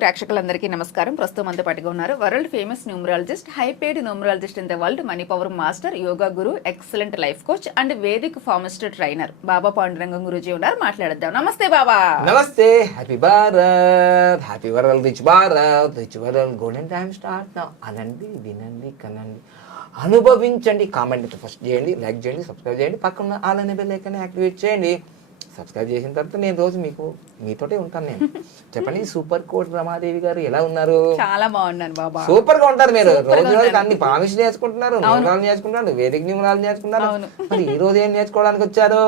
ప్రేక్షకులందరికీ నమస్కారం. ప్రస్తుతం అంతా పట్టుగా ఉన్నారు world famous numerologist hyped numerologist in the world money power master yoga guru excellent life coach and Vedic ఫార్మిస్ట్ trainer Baba Pandurangam Guruji ఉన్నారు. మాట్లాడద్దాం. Namaste Baba. Namaste. Happy Bharat happy world rich Bharat rich world golden time start అనండి వినండి కనండి. అనుభవించండి. Comment first చేయండి like చేయండి subscribe చేయండి. పక్కన all అనే బెల్ ఐకాన్ యాక్టివేట్ చేయండి. సబ్స్క్రైబ్ చేసిన తర్వాత నేను రోజు మీకు మీతోటే ఉంటాను నేను. చెప్పండి సూపర్ కోట్ రమాదేవి గారు ఎలా ఉన్నారు? చాలా బాగున్నాను బాబా. సూపర్గా ఉంటారు మీరు. రోజు రోజుకి ఉన్నాను. అన్ని పామిష్ నేర్చుకుంటున్నారు న్యూమరాలు నేర్చుకుంటున్నారు వేదిక న్యూమరాలు నేర్చుకుంటున్నారు. మరి ఈ రోజు ఏం నేర్చుకోవడానికి వచ్చారు?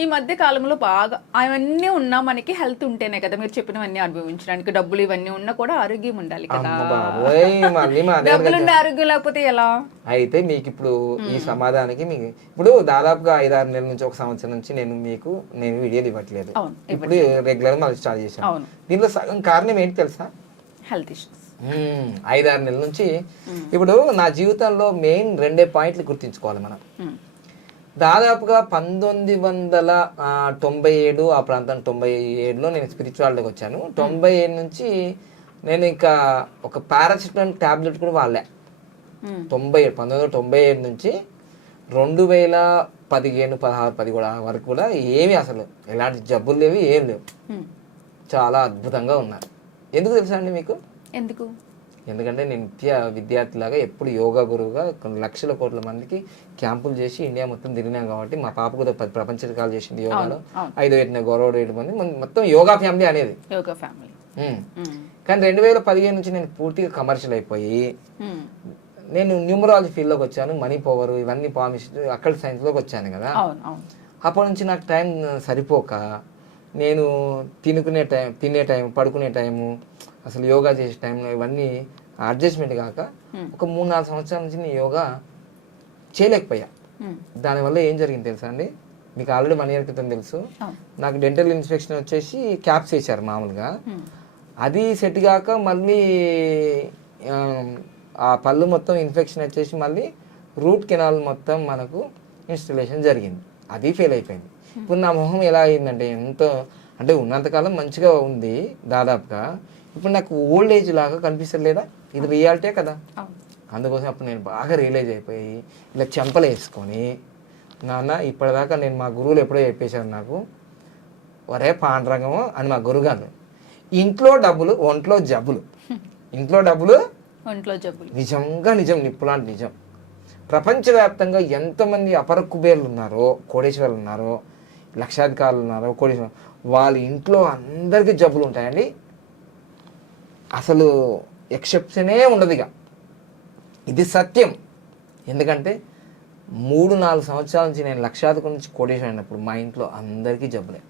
ఈ మధ్య కాలంలో బాగా అవన్నీ ఉన్నా మనకి హెల్త్ ఉంటేనే కదా మీరు చెప్పినవన్నీ అనుభవించడానికి. డబ్బులు ఇవన్నీ ఉన్నా కూడా ఆరోగ్యం ఉండాలి కదా. డబ్బులు ఉండే ఆరోగ్యం లేకపోతే ఎలా? అయితే మీకు ఇప్పుడు ఈ సమాధానానికి మీకు ఇప్పుడు దాదాపుగా ఐదారు నెలల నుంచి ఒక సంవత్సరం నుంచి నేను మీకు నేను వీడియోలు ఇవ్వట్లేదు. ఇప్పుడు రెగ్యులర్ మళ్ళీ స్టార్ట్ చేశాను. దీంట్లో సగం కారణం ఏంటి తెలుసా? Health issues. ఐదారు నెలల నుంచి ఇప్పుడు నా జీవితంలో మెయిన్ రెండే పాయింట్లు గుర్తించుకోవాలి మనం. దాదాపుగా పంతొమ్మిది వందల తొంభై ఏడు ఆ ప్రాంతం తొంభై ఏడులో నేను స్పిరిచువాలిటీకి వచ్చాను. తొంభై ఏడు నుంచి నేను ఇంకా ఒక పారాసిటమాల్ టాబ్లెట్ కూడా వాడలే. తొంభై ఏడు పంతొమ్మిది వందల తొంభై ఏడు నుంచి రెండు వేల పదిహేను పదహారు పది కూడా వరకు కూడా ఏమీ అసలు ఎలాంటి జబ్బులు లేవు ఏం లేవు. చాలా అద్భుతంగా ఉన్నారు ఎందుకు తెలుసా అండి మీకు? ఎందుకు? ఎందుకంటే నేను నిత్య విద్యార్థిలాగా ఎప్పుడు యోగా గురువుగా కొన్ని లక్షల కోట్ల మందికి క్యాంపులు చేసి ఇండియా మొత్తం తిరిగినాం కాబట్టి మా పాప కూడా పది ప్రపంచ రికార్డు చేసింది యోగాలో. ఐదు ఎట్టిన గౌరవ ఏడు మంది మొత్తం యోగా ఫ్యామిలీ అనేది. Yoga family. కానీ రెండు వేల పదిహేను నుంచి నేను పూర్తిగా కమర్షియల్ అయిపోయి నేను న్యూమరాలజీ ఫీల్డ్లోకి వచ్చాను మనీ పవర్ ఇవన్నీ పామిస్ అక్కడ సైన్స్లోకి వచ్చాను కదా. అప్పటి నుంచి నాకు టైం సరిపోక నేను తినుకునే టైం తినే టైం పడుకునే టైము అసలు యోగా చేసే టైంలో ఇవన్నీ అడ్జస్ట్మెంట్ కాక ఒక మూడు నాలుగు సంవత్సరాల నుంచి నేను యోగా చేయలేకపోయా. Hmm. దానివల్ల ఏం జరిగింది తెలుసా అండి? మీకు ఆల్రెడీ వన్ ఇయర్ క్రితం తెలుసు. నాకు డెంటల్ ఇన్ఫెక్షన్ వచ్చేసి క్యాప్స్ వేశారు మామూలుగా. Hmm. అది సెట్ కాక మళ్ళీ ఆ, పళ్ళు మొత్తం ఇన్ఫెక్షన్ వచ్చేసి మళ్ళీ రూట్ కెనాల్ మొత్తం మనకు ఇన్స్టలేషన్ జరిగింది. అది ఫెయిల్ అయిపోయింది. ఇప్పుడు నా మొహం ఎలా అయిందంటే ఎంతో అంటే ఉన్నంతకాలం మంచిగా ఉంది దాదాపుగా. ఇప్పుడు నాకు ఓల్డ్ ఏజ్ లాగా కనిపిస్తలేదా ఇది రియాలిటీ కదా? అందుకోసం అప్పుడు నేను బాగా రియలైజ్ అయిపోయి ఇలా చెంపలు వేసుకొని నాన్న ఇప్పటిదాకా నేను మా గురువులు ఎప్పుడో చెప్పేశారు నాకు ఒరే పాండరంగము అని మా గురుగారు ఇంట్లో డబ్బులు ఒంట్లో జబ్బులు. ఇంట్లో డబ్బులు ఒంట్లో జబ్బులు. నిజంగా నిజం నిప్పులాంటి నిజం. ప్రపంచవ్యాప్తంగా ఎంతమంది అపర కుబేర్లు ఉన్నారో కోడేశ్వర్లు ఉన్నారో లక్షాధికారులు ఉన్నారో కోడేశ్వర వాళ్ళ ఇంట్లో అందరికీ జబ్బులు ఉంటాయండి. అసలు ఎక్సెప్షనే ఉండదు ఇక. ఇది సత్యం. ఎందుకంటే మూడు నాలుగు సంవత్సరాల నుంచి నేను లక్షాధికం నుంచి కోటేశ్వరం అయినప్పుడు మా ఇంట్లో అందరికీ జబ్బులే.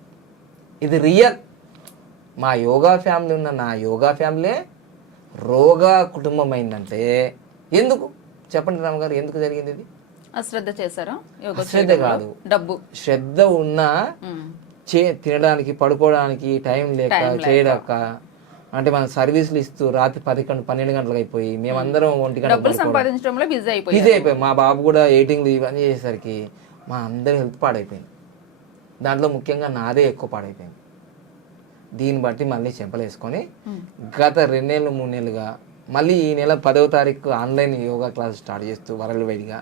ఇది రియల్. మా యోగా ఫ్యామిలీ ఉన్న నా యోగా ఫ్యామిలీ రోగా కుటుంబం అయిందంటే ఎందుకు? చెప్పండి రామగారు ఎందుకు జరిగింది ఇది? అశ్రద్ధ చేశారా? అశ్రద్ధ? కాదు. డబ్బు. శ్రద్ధ ఉన్నా. చే తినడానికి పడుకోవడానికి టైం లేక. చేయడాక అంటే మనం సర్వీసులు ఇస్తూ రాత్రి పది గంటలు పన్నెండు గంటలకు అయిపోయి మేమందరం ఒంటి గంట డబ్బులు సంపాదించడంలో బిజీ అయిపోయి బిజీ అయిపోయి. మా బాబు కూడా ఎయిటింగ్లు ఇవన్నీ చేసేసరికి మా అందరి హెల్త్ పాడైపోయింది. దాంట్లో ముఖ్యంగా నాదే ఎక్కువ పాడైపోయింది. దీన్ని బట్టి మళ్ళీ చెంపలేసుకొని గత రెండేళ్ళు మూడు నెలలుగా మళ్ళీ ఈ నెల పదవ తారీఖు ఆన్లైన్ యోగా క్లాస్ స్టార్ట్ చేస్తూ వరల్డ్ వైడ్గా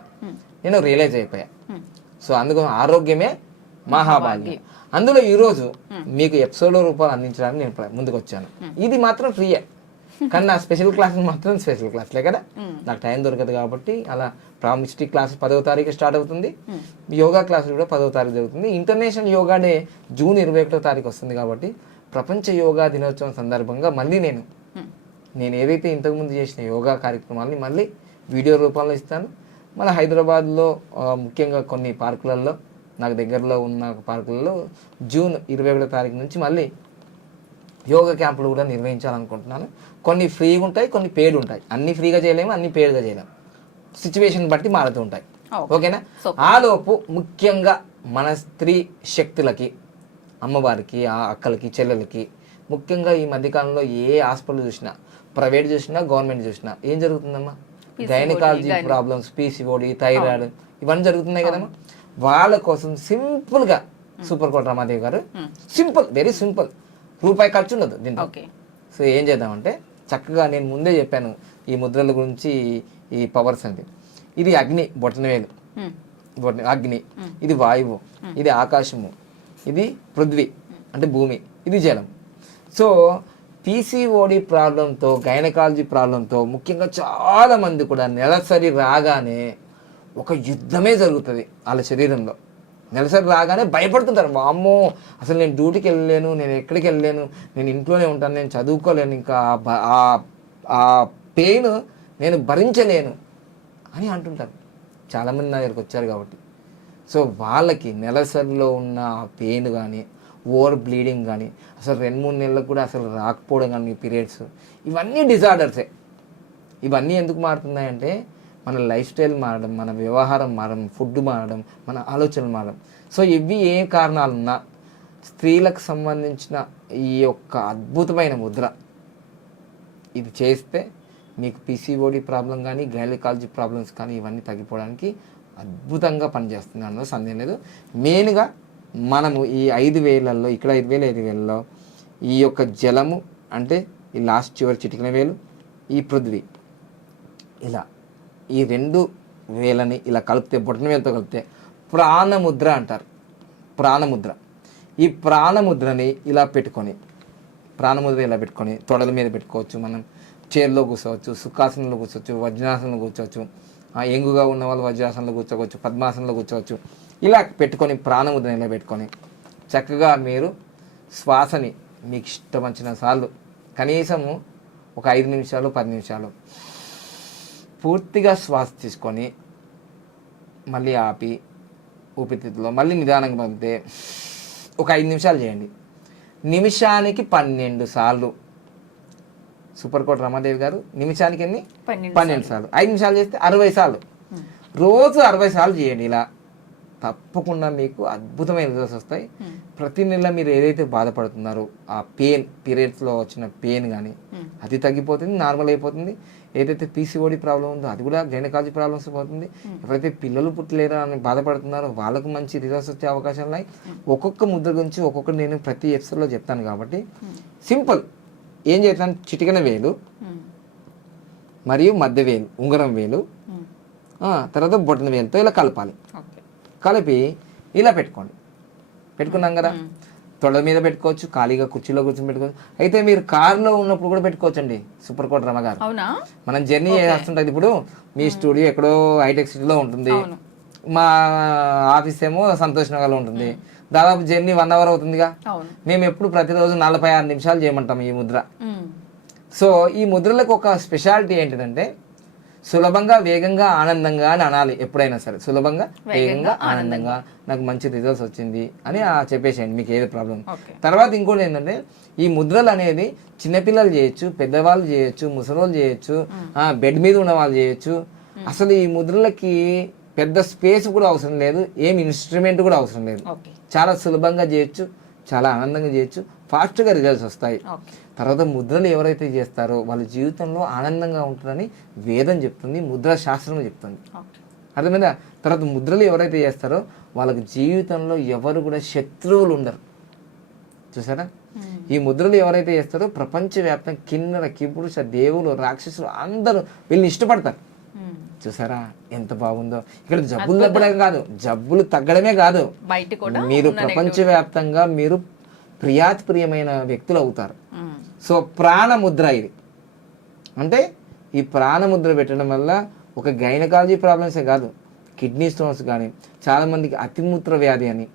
నేను రియలైజ్ అయిపోయా. సో అందుకు ఆరోగ్యమే మహాభాగ్యం. అందులో ఈరోజు మీకు ఎపిసోడ్ రూపాయలు అందించడానికి నేను ముందుకు వచ్చాను ఇది మాత్రం ఫ్రీయే కానీ నా స్పెషల్ క్లాస్ మాత్రం స్పెషల్ క్లాస్లే కదా? నాకు టైం దొరకదు కాబట్టి అలా ప్రామిస్టీ క్లాస్ పదవ తారీఖు స్టార్ట్ అవుతుంది. యోగా క్లాసులు కూడా పదవ తారీఖు జరుగుతుంది. ఇంటర్నేషనల్ యోగా డే జూన్ ఇరవై ఒకటో తారీఖు వస్తుంది కాబట్టి ప్రపంచ యోగా దినోత్సవం సందర్భంగా మళ్ళీ నేను నేను ఏదైతే ఇంతకుముందు చేసిన యోగా కార్యక్రమాలని మళ్ళీ వీడియో రూపంలో ఇస్తాను. మళ్ళీ హైదరాబాద్లో ముఖ్యంగా కొన్ని పార్కులలో నాకు దగ్గరలో ఉన్న పార్కులలో జూన్ ఇరవై ఒకటో తారీఖు నుంచి మళ్ళీ యోగా క్యాంపులు కూడా నిర్వహించాలనుకుంటున్నాను. కొన్ని ఫ్రీగా ఉంటాయి కొన్ని పేడ్ ఉంటాయి. అన్ని ఫ్రీగా చేయలేము అన్ని పేడ్గా చేయలేము. సిచ్యువేషన్ బట్టి మారుతూ ఉంటాయి. ఓకేనా? ఆలోపు ముఖ్యంగా మన స్త్రీ శక్తులకి అమ్మవారికి ఆ అక్కలకి చెల్లెలకి ముఖ్యంగా ఈ మధ్యకాలంలో ఏ హాస్పిటల్ చూసినా ప్రైవేట్ చూసినా గవర్నమెంట్ చూసినా ఏం జరుగుతుందమ్మా? గైనకాలజీ ప్రాబ్లమ్స్ పీసీఓడి థైరాయిడ్ ఇవన్నీ జరుగుతున్నాయి కదమ్మా. వాళ్ళ కోసం సింపుల్గా సూపర్ కోట రమాదేవి గారు సింపుల్ వెరీ సింపుల్. రూపాయి ఖర్చు ఉండదు దీంట్లో. సో ఏం చేద్దామంటే చక్కగా నేను ముందే చెప్పాను ఈ ముద్రల గురించి ఈ పవర్స్ అంటే ఇది అగ్ని బొట్టనవేలు అగ్ని. ఇది వాయువు. ఇది ఆకాశము. ఇది పృథ్వీ అంటే భూమి ఇది జలం. సో పీసీఓడి ప్రాబ్లంతో గైనకాలజీ ప్రాబ్లంతో ముఖ్యంగా చాలామంది కూడా నెలసరి రాగానే ఒక యుద్ధమే జరుగుతుంది వాళ్ళ శరీరంలో. నెలసరి రాగానే భయపడుతుంటారు. అమ్మో అసలు నేను డ్యూటీకి వెళ్ళలేను నేను ఎక్కడికి వెళ్ళలేను నేను ఇంట్లోనే ఉంటాను నేను చదువుకోలేను ఇంకా ఆ ఆ పెయిన్ నేను భరించలేను అని అంటుంటారు. చాలామంది నా దగ్గరికి వచ్చారు కాబట్టి. సో వాళ్ళకి నెలసరిలో ఉన్న పెయిన్ కానీ ఓవర్ బ్లీడింగ్ కానీ అసలు రెండు మూడు నెలలకు కూడా అసలు రాకపోవడం కానీ పీరియడ్స్ ఇవన్నీ డిజార్డర్సే ఇవన్నీ ఎందుకు మారుతున్నాయంటే మన లైఫ్ స్టైల్ మారడం మన వ్యవహారం మారడం ఫుడ్ మారడం మన ఆలోచనలు మారడం. సో ఇవి ఏ కారణాలున్నా స్త్రీలకు సంబంధించిన ఈ యొక్క అద్భుతమైన ముద్ర. ఇది చేస్తే మీకు పీసీఓడి ప్రాబ్లం కానీ గైనకాలజీ ప్రాబ్లమ్స్ కానీ ఇవన్నీ తగ్గిపోవడానికి అద్భుతంగా పనిచేస్తుంది అందులో సందేహం లేదు మెయిన్గా మనము ఈ ఐదు వేలల్లో ఇక్కడ ఐదు వేలు ఐదు వేలలో ఈ యొక్క జలము అంటే ఈ లాస్ట్ చివరి చిటికిన వేలు ఈ పృథ్వీ ఇలా ఈ రెండు వేలని ఇలా కలిపితే బొటన వేలతో కలిపితే ప్రాణముద్ర అంటారు. ప్రాణముద్ర. ఈ ప్రాణముద్రని ఇలా పెట్టుకొని ప్రాణముద్ర ఇలా పెట్టుకొని తొడల మీద పెట్టుకోవచ్చు మనం. చైర్లో కూర్చోవచ్చు సుఖాసనంలో కూర్చోవచ్చు వజ్రాసనంలో కూర్చోవచ్చు ఎంగుగా ఉన్న వాళ్ళు వజ్రాసనంలో కూర్చోవచ్చు పద్మాసనంలో కూర్చోవచ్చు. ఇలా పెట్టుకొని ప్రాణము ఇలా పెట్టుకొని చక్కగా మీరు శ్వాసని మీకు ఇష్టం వచ్చిన సార్లు కనీసము ఒక ఐదు నిమిషాలు పది నిమిషాలు పూర్తిగా శ్వాస తీసుకొని మళ్ళీ ఆపి ఊపిరితిత్తులో మళ్ళీ నిదానంగా పంపితే ఒక ఐదు నిమిషాలు చేయండి. నిమిషానికి పన్నెండు సార్లు సూపర్ కోట్ రమాదేవి గారు నిమిషానికి ఎన్ని? పన్నెండు సార్లు. ఐదు నిమిషాలు చేస్తే అరవై సార్లు. రోజు అరవై సార్లు చేయండి ఇలా. తప్పకుండా మీకు అద్భుతమైన రిజల్ట్స్ వస్తాయి. ప్రతి నెల మీరు ఏదైతే బాధపడుతున్నారో ఆ పెయిన్ పీరియడ్స్లో వచ్చిన పెయిన్ కానీ అది తగ్గిపోతుంది నార్మల్ అయిపోతుంది. ఏదైతే పీసీఓడి ప్రాబ్లం ఉందో అది కూడా గైనకాలజీ ప్రాబ్లమ్స్ పోతుంది. ఎవరైతే పిల్లలు పుట్టలేరా అని బాధపడుతున్నారో వాళ్ళకు మంచి రిజల్ట్స్ వచ్చే అవకాశాలు ఉన్నాయి. ఒక్కొక్క ముద్ర గురించి ఒక్కొక్కటి నేను ప్రతి ఎపిసోడ్లో చెప్తాను కాబట్టి సింపుల్. ఏం చేస్తాను చిటికన వేలు మరియు మధ్య వేలు ఉంగరం వేలు తర్వాత బొట్టన వేలుతో ఇలా కలపాలి. కలిపి ఇలా పెట్టుకోండి. పెట్టుకున్నాం కదా? తొడ మీద పెట్టుకోవచ్చు ఖాళీగా కుర్చీలో కూర్చొని పెట్టుకోవచ్చు అయితే మీరు కారులో ఉన్నప్పుడు కూడా పెట్టుకోవచ్చు అండి సూపర్ కోట రమ గారు. అవునా? మనం జర్నీ చేస్తుంటుంది ఇప్పుడు మీ స్టూడియో ఎక్కడో హైటెక్ సిటీలో ఉంటుంది. మా ఆఫీస్ ఏమో సంతోష్ నగర్లో ఉంటుంది. దాదాపు జర్నీ వన్ అవర్ అవుతుందిగా. మేము ఎప్పుడు ప్రతిరోజు నలభై ఆరు నిమిషాలు చేయమంటాం ఈ ముద్ర. సో ఈ ముద్రలకు ఒక స్పెషాలిటీ ఏంటిదంటే సులభంగా వేగంగా ఆనందంగా అని అనాలి ఎప్పుడైనా సరే. సులభంగా వేగంగా ఆనందంగా. నాకు మంచి రిజల్ట్స్ వచ్చింది అని ఆ చెప్పేసేయండి మీకు ఏది ప్రాబ్లం తర్వాత ఇంకోటి ఏంటంటే ఈ ముద్రలు అనేది చిన్నపిల్లలు చేయొచ్చు పెద్దవాళ్ళు చేయొచ్చు ముసలోళ్ళు చేయొచ్చు బెడ్ మీద ఉన్న వాళ్ళు చేయొచ్చు అసలు ఈ ముద్రలకి పెద్ద స్పేస్ కూడా అవసరం లేదు ఏం ఇన్స్ట్రుమెంట్ కూడా అవసరం లేదు. చాలా సులభంగా చేయొచ్చు చాలా ఆనందంగా చేయొచ్చు ఫాస్ట్గా రిజల్ట్స్ వస్తాయి. తర్వాత ముద్రలు ఎవరైతే చేస్తారో వాళ్ళ జీవితంలో ఆనందంగా ఉంటారని వేదం చెప్తుంది ముద్ర శాస్త్రం చెప్తుంది. అర్థమైందా? తర్వాత ముద్రలు ఎవరైతే చేస్తారో వాళ్ళకి జీవితంలో ఎవరు కూడా శత్రువులు ఉండరు. చూసారా? ఈ ముద్రలు ఎవరైతే చేస్తారో ప్రపంచవ్యాప్తంగా కిన్నర కిపురుష దేవులు రాక్షసులు అందరూ వీళ్ళని ఇష్టపడతారు. చూసారా? ఎంత బాగుందో. ఇక్కడ జబ్బులు తగ్గడమే కాదు. జబ్బులు తగ్గడమే కాదు. మీరు ప్రపంచవ్యాప్తంగా మీరు ప్రియాతి ప్రియమైన వ్యక్తులు అవుతారు. సో ప్రాణముద్ర ఇది. అంటే ఈ ప్రాణముద్ర పెట్టడం వల్ల ఒక గైనకాలజీ ప్రాబ్లమ్సే కాదు. కిడ్నీ స్టోన్స్ కానీ చాలామందికి అతిమూత్ర వ్యాధి అని.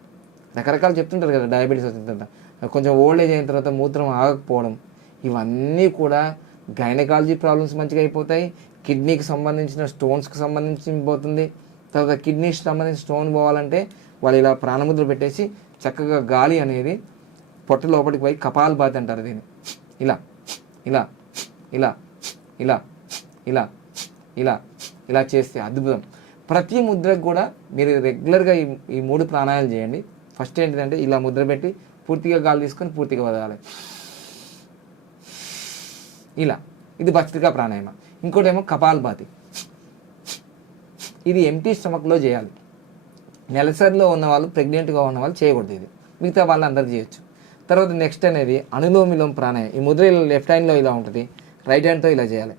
రకరకాలు చెప్తుంటారు కదా డయాబెటీస్ వచ్చిన కొంచెం ఓల్డ్ ఏజ్ అయిన తర్వాత మూత్రం ఆగకపోవడం ఇవన్నీ కూడా గైనకాలజీ ప్రాబ్లమ్స్ మంచిగా అయిపోతాయి. కిడ్నీకి సంబంధించిన స్టోన్స్కి సంబంధించి పోతుంది. తర్వాత కిడ్నీకి సంబంధించిన స్టోన్ పోవాలంటే వాళ్ళు ఇలా ప్రాణముద్ర పెట్టేసి చక్కగా గాలి అనేది పొట్ట లోపలికి పోయి కపాల్ బాత్ అంటారు దీన్ని. ఇలా ఇలా ఇలా ఇలా ఇలా ఇలా ఇలా చేస్తే అద్భుతం. ప్రతి ముద్రకు కూడా మీరు రెగ్యులర్గా ఈ ఈ మూడు ప్రాణాయాలు చేయండి. ఫస్ట్ ఏంటిదంటే ఇలా ముద్ర పెట్టి పూర్తిగా గాలి తీసుకొని పూర్తిగా వదలాలి. ఇలా. ఇది భస్త్రికా ప్రాణాయామ. ఇంకోటేమో కపాలభాతి ఇది ఎంటీ స్టమక్లో చేయాలి. నెలసరిలో ఉన్న వాళ్ళు ప్రెగ్నెంట్గా ఉన్న వాళ్ళు చేయకూడదు ఇది. మిగతా వాళ్ళందరూ చేయొచ్చు. తర్వాత నెక్స్ట్ అనేది అనులోమిలోం ప్రాణాయామం. ఈ ముద్ర ఇలా లెఫ్ట్ హ్యాండ్లో ఇలా ఉంటుంది రైట్ హ్యాండ్తో ఇలా చేయాలి.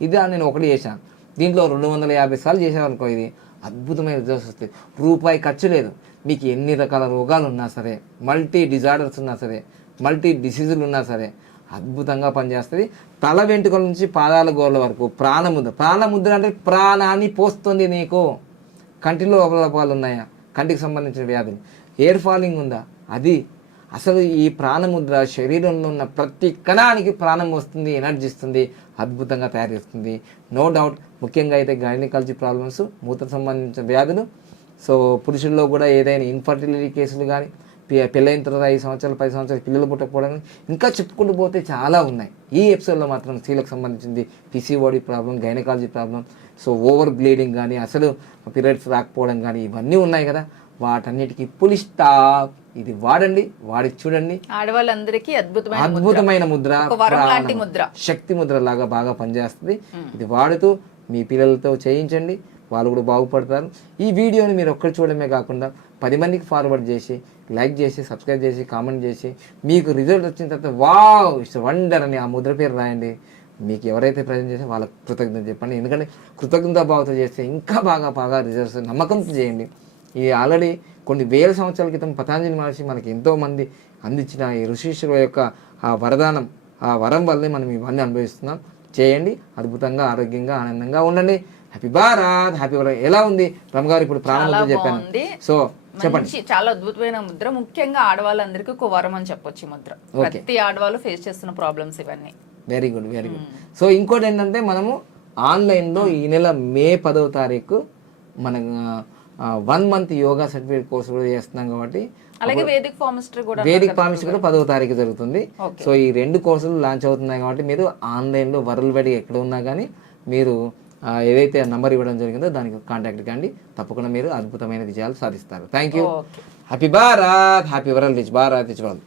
ఇది నేను ఒకటి చేశాను. దీంట్లో రెండు వందల యాభై సార్లు చేసాను అనుకో ఇది. అద్భుతమైన రిజల్ట్స్ వస్తాయి రూపాయి ఖర్చు లేదు. మీకు ఎన్ని రకాల రోగాలు ఉన్నా సరే మల్టీ డిజార్డర్స్ ఉన్నా సరే మల్టీ డిసీజులు ఉన్నా సరే అద్భుతంగా పనిచేస్తుంది. తల వెంట్రుకల నుంచి పాదాల గోళ్ళ వరకు ప్రాణముద్ర. ప్రాణముద్ర అంటే ప్రాణాన్ని పోస్తుంది నీకు. కంటిలో లోపలపాలు ఉన్నాయా? కంటికి సంబంధించిన వ్యాధులు. ఎయిర్ ఫాలింగ్ ఉందా? అది. అసలు ఈ ప్రాణముద్ర శరీరంలో ఉన్న ప్రతి కణానికి ప్రాణం వస్తుంది ఎనర్జీ ఇస్తుంది అద్భుతంగా తయారు చేస్తుంది. నో డౌట్ ముఖ్యంగా అయితే గైనకాలజీ ప్రాబ్లమ్స్ మూత్ర సంబంధించిన వ్యాధులు. సో పురుషుల్లో కూడా ఏదైనా ఇన్ఫర్టిలిటీ కేసులు కానీ పెళ్ళైన తర్వాత ఐదు సంవత్సరాలు పది సంవత్సరాలు పిల్లలు పుట్టకపోవడం కానీ ఇంకా చెప్పుకుంటూ పోతే చాలా ఉన్నాయి. ఈ ఎపిసోడ్లో మాత్రం స్త్రీలకు సంబంధించింది PCOD problem gynaecology problem so over bleeding కానీ అసలు పీరియడ్స్ రాకపోవడం కానీ ఇవన్నీ ఉన్నాయి కదా. వాటన్నిటికీ పులి స్టాప్ ఇది వాడండి వాడి చూడండి. ఆడవాళ్ళందరికీ అద్భుతమైన. అద్భుతమైన ముద్ర ముద్ర. శక్తి ముద్ర లాగా బాగా పనిచేస్తుంది. ఇది వాడుతూ మీ పిల్లలతో చేయించండి వాళ్ళు కూడా బాగుపడతారు. ఈ వీడియోని మీరు ఒక్కరు చూడడమే కాకుండా పది మందికి ఫార్వర్డ్ చేసి లైక్ చేసి సబ్స్క్రైబ్ చేసి కామెంట్ చేసి మీకు రిజల్ట్ వచ్చిన తర్వాత వావ్ ఇట్స్ వండర్ అని ఆ ముద్ర పేరు రాయండి. మీకు ఎవరైతే ప్రజెంట్ చేస్తే వాళ్ళకి కృతజ్ఞత చెప్పండి. ఎందుకంటే కృతజ్ఞత భావంతో చేస్తే ఇంకా బాగా బాగా రిజల్ట్స్ నమ్మకంతో చేయండి. ఇది ఆల్రెడీ కొన్ని వేల సంవత్సరాల క్రితం పతాంజలి మహర్షి మనకి ఎంతో మంది అందించిన ఈ ఋషీశ్వరుల యొక్క ఆ వరదానం ఆ వరం వల్లే మనం ఇవన్నీ అనుభవిస్తున్నాం. చేయండి అద్భుతంగా ఆరోగ్యంగా ఆనందంగా ఉండండి. హ్యాపీ భారత్ హ్యాపీ భారత్ ఎలా ఉంది? రమగారు ఇప్పుడు చాలా చెప్పాను. సో చెప్పండి. మంచి చాలా అద్భుతమైన ముద్ర. ముఖ్యంగా ఆడవాళ్ళందరికీ ఒక వరం అని చెప్పొచ్చు ఈ ముద్ర. ప్రతి ఆడవాళ్ళు ఫేస్ చేస్తున్న ప్రాబ్లమ్స్ ఇవన్నీ. Very good very good so ఇంకోటి ఏంటంటే మనము ఆన్లైన్లో ఈ నెల మే పదవ తారీఖు మన one month yoga certificate course కూడా చేస్తున్నాం కాబట్టి అలాగే వేదిక్ ఫార్మిస్టర్ కూడా వేదిక పామిస్ట్ కూడా పదవ తారీఖు జరుగుతుంది. సో ఈ రెండు కోర్సులు లాంచ్ అవుతున్నాయి కాబట్టి మీరు ఆన్లైన్లో వరల్డ్ వైడ్ ఎక్కడ ఉన్నా కానీ మీరు ఏదైతే నంబర్ ఇవ్వడం జరిగిందో దానికి కాంటాక్ట్ కండి. తప్పకుండా మీరు అద్భుతమైన విజయాలు సాధిస్తారు. Thank you. Happy Bharat happy world rich Bharat rich world